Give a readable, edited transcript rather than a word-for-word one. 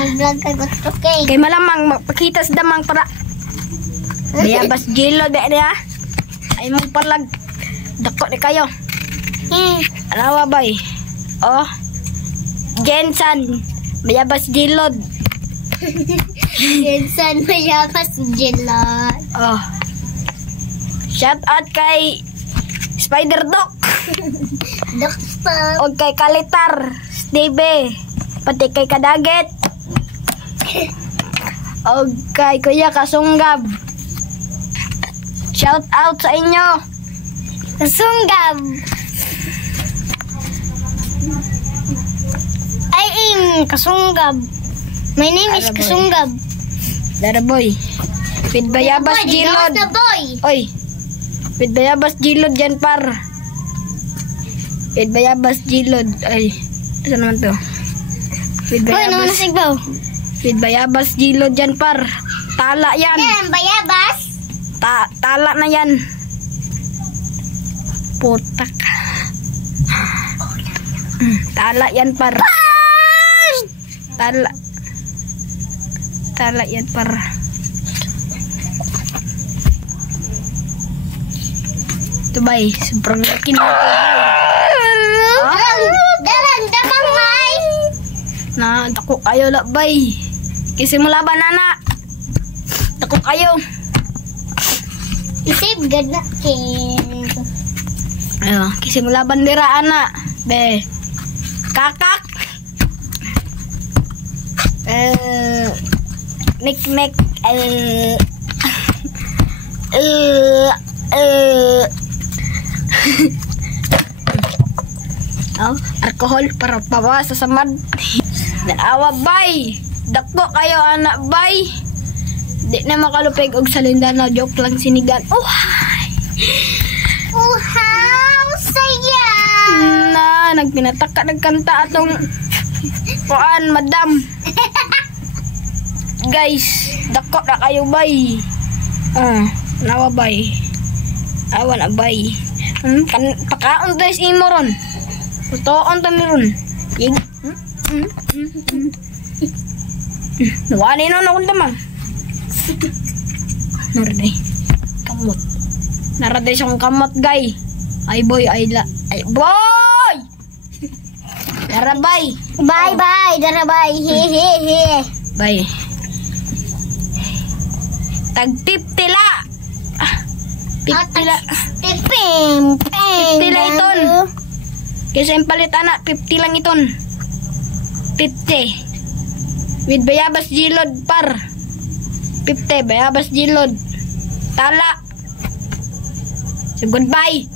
mag-vlog ka ko okay. Kay malamang magpakita sa damang para bayabas jilod ba niya? Ay mong palag dako ni kayo. Ano ba? Oh. Jensen, bayabas jilod. Jensen, bayabas jilod. Oh. Shout out kay Spider Doc. Doktor. O kay Kalitar, Steve, pati kay Kadaget. O kay Kuya Kasunggab. Shout out sa inyo. Kasunggab. Kasunggab. My name is Kasunggab. Dara boy. With bayabas jilod. Boy. Oy. With bayabas jilod dyan par. With bayabas jilod. Ay. Asa naman to? With bayabas. With bayabas jilod dyan par. Tala yan. Yan, bayabas. Tala na yan. Putak. Tala yan par. Tala yan par. Ito bay, sobrang laki na. Dalan, damang may. Na, dako kayo la bay. Kasi mo laban anak. Dako kayo. Isip ganda king. Ayo, kasi mo laban dira anak. Be. Kakak. Nek. Oh, alcohol para pawas sa samad. Naawa bay. Dako kayo anak bay. Di na makalupig og salindana, joke lang sinigan. Uhaw, saya. Na, nagpinataka nagkanta atong kuan, madam. Guys, dako na kayo bay. Nawa bay. Awa na bay. Pakaon tayo sa imo ron. Putoon tayo ron. Nawali na akong damang. Naraday. Kamot. Naraday siyang kamot, guy. Ay boy, ay boy! Darabay. Bye, darabay. He. Bye. Tag 50 la. 50 la. 50 la iton. Kasi yung palit anak, 50 lang iton. 50. With bayabas jilod par. 50, bayabas jilod. Tala. So goodbye.